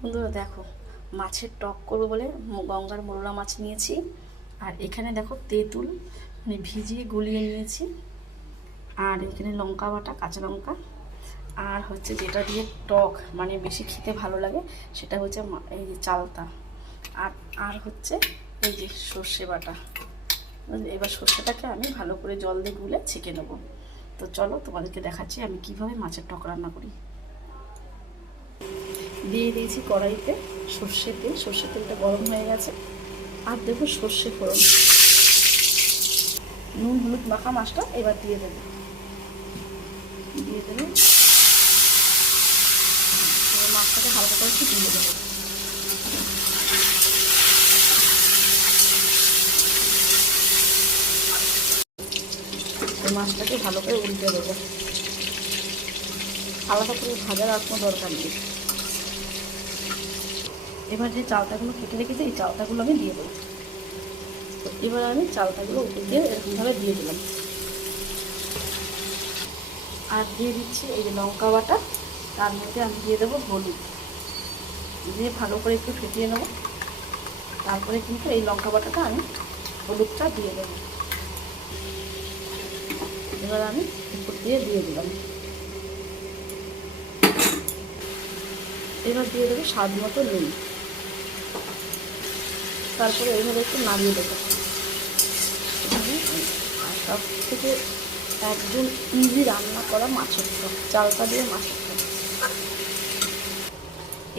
বন্ধুরা দেখো, মাছের টক করব বলে গঙ্গার মোরলা মাছ নিয়েছি। আর এখানে দেখো তেঁতুল মানে ভিজিয়ে গুলিয়ে নিয়েছি। আর এখানে লঙ্কা বাটা, কাঁচা লঙ্কা। আর হচ্ছে যেটা দিয়ে টক মানে বেশি খেতে ভালো লাগে, সেটা হচ্ছে এই যে চালতা। আর আর হচ্ছে এই যে সর্ষে বাটা। এবার সর্ষেটাকে আমি ভালো করে জল দিয়ে গুলে ছেঁকে নেব। তো চলো তোমাদেরকে দেখাচ্ছি আমি কীভাবে মাছের টক রান্না করি। দিয়ে দিয়েছি কড়াইতে সর্ষে তেল। সর্ষে তেলটা গরম হয়ে গেছে। আর দেবো সর্ষে ফোড়ন। নুন, হলুদ, মাখা মাছটা এবার দিয়ে দেবো। দিয়ে দেবো। মাছটাকে হালকা করে দিয়ে দেবো। মাছটাকে ভালো করে উল্টে দেবো। আলাদা করে ভাজার আর দরকার নেই। এবার যে চালতাগুলো কেটে রেখেছি, এই চালতাগুলো আমি দিয়ে দেবো। তো এবার আমি চালতাগুলো উপর দিয়ে এরকমভাবে দিয়ে দিলাম। আর দিয়ে দিচ্ছি এই যে লঙ্কা বাটা, তার মধ্যে আমি দিয়ে দেবো হলুদ। দিয়ে ভালো করে একটু ফেটিয়ে নেব। তারপরে কিন্তু এই লঙ্কা বাটাটা আমি হলুদটা দিয়ে দেবো। এবার আমি উপর দিয়ে দিয়ে দিলাম। এবার দিয়ে দেবো স্বাদ মতো নুন। তারপরে এইভাবে একটু নাড়িয়ে দেবো। আর সব থেকে একদম ইজি রান্না করা মাছের টক চালটা দিয়ে মাছের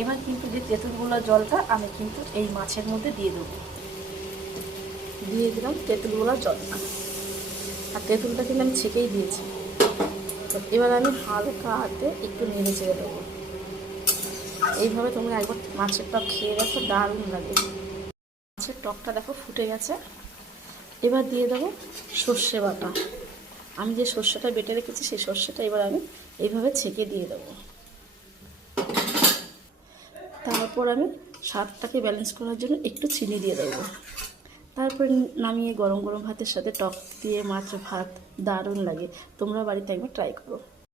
এবার কিন্তু যে তেঁতুলগুলোর জলটা, আমি কিন্তু এই মাছের মধ্যে দিয়ে দেবো। দিয়ে দিলাম তেঁতুলগুলোর জলটা আর তেঁতুলটা কিন্তু আমি ছেঁকেই দিয়েছি। তো এবার আমি হালকা হাতে একটু নেড়ে চেড়ে দেবো। এইভাবে তোমরা একবার মাছের টক খেয়ে দেখো, দারুণ লাগে। মাছের টকটা দেখো ফুটে গেছে। এবার দিয়ে দেবো সর্ষে বাটা। আমি যে সর্ষেটা বেটে রেখেছি, সেই সর্ষেটা এবার আমি এইভাবে ছেঁকে দিয়ে দেবো। তারপর আমি স্বাদটাকে ব্যালেন্স করার জন্য একটু চিনি দিয়ে দেবো। তারপরে নামিয়ে গরম গরম ভাতের সাথে টক দিয়ে মাছ, ভাত দারুণ লাগে। তোমরা বাড়িতে একবার ট্রাই করো।